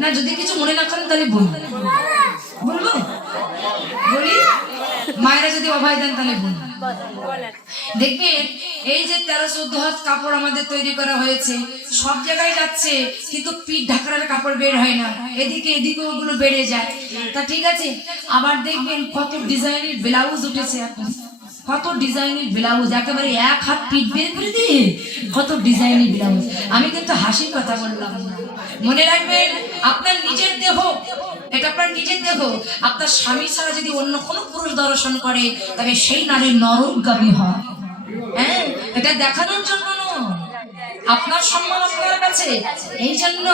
না, যদি কিছু মনে না করেন তাহলে বলব বলব? বলি? মায়েরা যদি অভয় দেন তাহলে বলব দেখবেন এই যে তেরো চোদ্দ হাত কাপড় আমাদের তৈরি করা হয়েছে, সব জায়গায় যাচ্ছে, কিন্তু পিঠ ঢাকার কাপড় বের হয় না। এদিকে এদিকে ওগুলো বেড়ে যায়। তা ঠিক আছে, আবার দেখবেন কত ডিজাইনের ব্লাউজ উঠেছে এখন। কত ডিজাইনের ব্লাউজ একেবারে এক হাত পিঠ বের করে দিয়ে কত ডিজাইনের ব্লাউজ আমি কিন্তু হাসির কথা বললাম। মনে রাখবেন, আপনার নিজের দেহ, এটা আপনার নিজের দেহ। আপনার স্বামী ছাড়া যদি অন্য কোনো পুরুষ দর্শন করে, তবে সেই নারী নরকগামী হয়। হ্যাঁ এটা দেখানোর জন্য নয়। আপনার সম্মান আপনার কাছে এই জন্য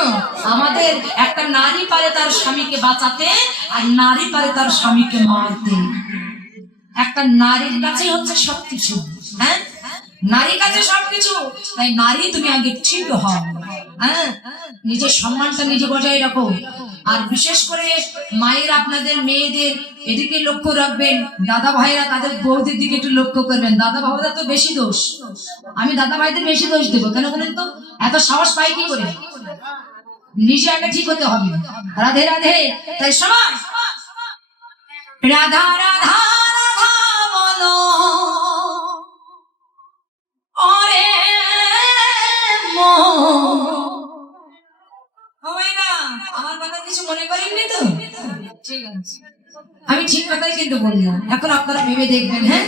আমাদের একটা নারী পারে তার স্বামীকে বাঁচাতে, আর নারী পারে তার স্বামীকে মারতে। একটা নারীর কাছেই হচ্ছে সবকিছু হ্যাঁ? নারীর কাছে সবকিছু, তাই নারী তুমি আগে ঠিক হও হ্যাঁ? নিজের সম্মানটা নিজে বজায় রাখো। আর বিশেষ করে মায়ের আপনাদের, মেয়েদের এদিকে লক্ষ্য রাখবেন, দাদা ভাইরা তাদের বউদের দিকে একটু লক্ষ্য করবেন। দাদা ভাইরা তো বেশি দোষ। আমি দাদা ভাইদের বেশি দোষ দেবো, কেন বলেন তো? এত সাহস পাই কি করে? নিজে আগে ঠিক হতে হবে। রাধে রাধে। তাই সবাই রাধা রাধা। আমার কথা কিছু মনে করেননি তো? ঠিক আছে। আমি ঠিক কথাই কিন্তু বললাম। এখন আপনারা ভেবে দেখবেন হ্যাঁ?